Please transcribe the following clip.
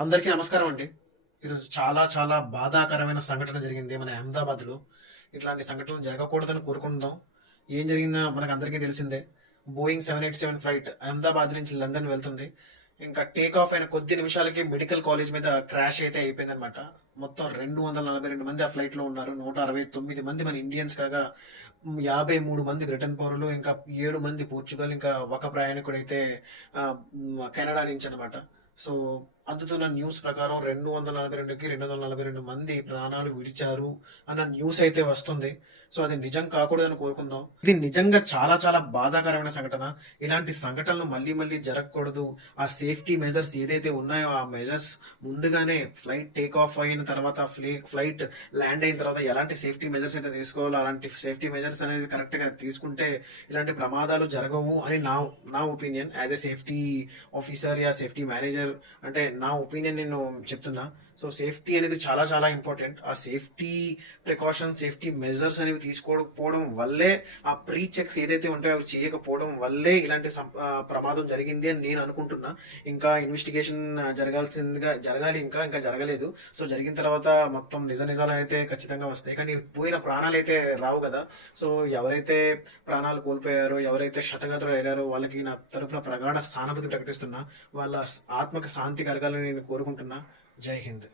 అందరికీ నమస్కారం అండి. ఈరోజు చాలా చాలా బాధాకరమైన సంఘటన జరిగింది మన అహ్మదాబాద్‌లో. ఇట్లాంటి సంఘటనలు జరగకూడదని కోరుకుందాం. ఏం జరిగిందో మనకందరికీ తెలిసిందే. బోయింగ్ 787 ఫ్లైట్ అహ్మదాబాద్ నుంచి లండన్ వెళ్తుంది. ఇంకా టేక్ ఆఫ్ అయిన కొద్ది నిమిషాలకి మెడికల్ కాలేజ్ మీద క్రాష్ అయితే అయిపోయిందనమాట. మొత్తం 242 మంది ఆ ఫ్లైట్‌లో ఉన్నారు. 169 మంది మన ఇండియన్స్ కాగా 53 మంది బ్రిటన్ పౌరులు, ఇంకా 7 మంది పోర్చుగల్, ఇంకా ఒక ప్రయాణికుడైతే కెనడా నుంచి అనమాట. సో, అందుతున్న న్యూస్ ప్రకారం 242కి 242 మంది ప్రాణాలు విడిచారు అన్న న్యూస్ అయితే వస్తుంది. సో, అది నిజం కాకూడదని కోరుకుందాం. ఇది నిజంగా చాలా చాలా బాధాకరమైన సంఘటన. ఇలాంటి సంఘటనలు మళ్ళీ మళ్ళీ జరగకూడదు. ఆ సేఫ్టీ మెజర్స్ ఏదైతే ఉన్నాయో ఆ మెజర్స్ ముందుగానే ఫ్లైట్ టేక్ ఆఫ్ అయిన తర్వాత ఫ్లైట్ ల్యాండ్ అయిన తర్వాత ఎలాంటి సేఫ్టీ మెజర్స్ అయితే తీసుకోవాలో అలాంటి సేఫ్టీ మెజర్స్ అనేది కరెక్ట్‌గా తీసుకుంటే ఇలాంటి ప్రమాదాలు జరగవు అని నా నా opinion. As a safety officer yeah safety manager అంటే నా ఒపీనియన్ నేను చెప్తున్నా. సో, సేఫ్టీ అనేది చాలా చాలా ఇంపార్టెంట్. ఆ సేఫ్టీ ప్రికాషన్స్, సేఫ్టీ మెజర్స్ అనేవి తీసుకోకపోవడం వల్లే, ఆ ప్రీ చెక్స్ ఏదైతే ఉంటాయో అవి చేయకపోవడం వల్లే ఇలాంటి ప్రమాదం జరిగింది అని నేను అనుకుంటున్నా. ఇంకా ఇన్వెస్టిగేషన్ జరగాలి, ఇంకా జరగలేదు. సో, జరిగిన తర్వాత మొత్తం నిజాలైతే ఖచ్చితంగా వస్తాయి. కానీ పోయిన ప్రాణాలైతే రావు కదా! సో, ఎవరైతే ప్రాణాలు కోల్పోయారో, ఎవరైతే క్షతగాత్రులయ్యారో వాళ్ళకి నా తరపున ప్రగాఢ సానుభూతి ప్రకటిస్తున్నా. వాళ్ళ ఆత్మకి శాంతి కలగాలని నేను కోరుకుంటున్నా. జై హింద్.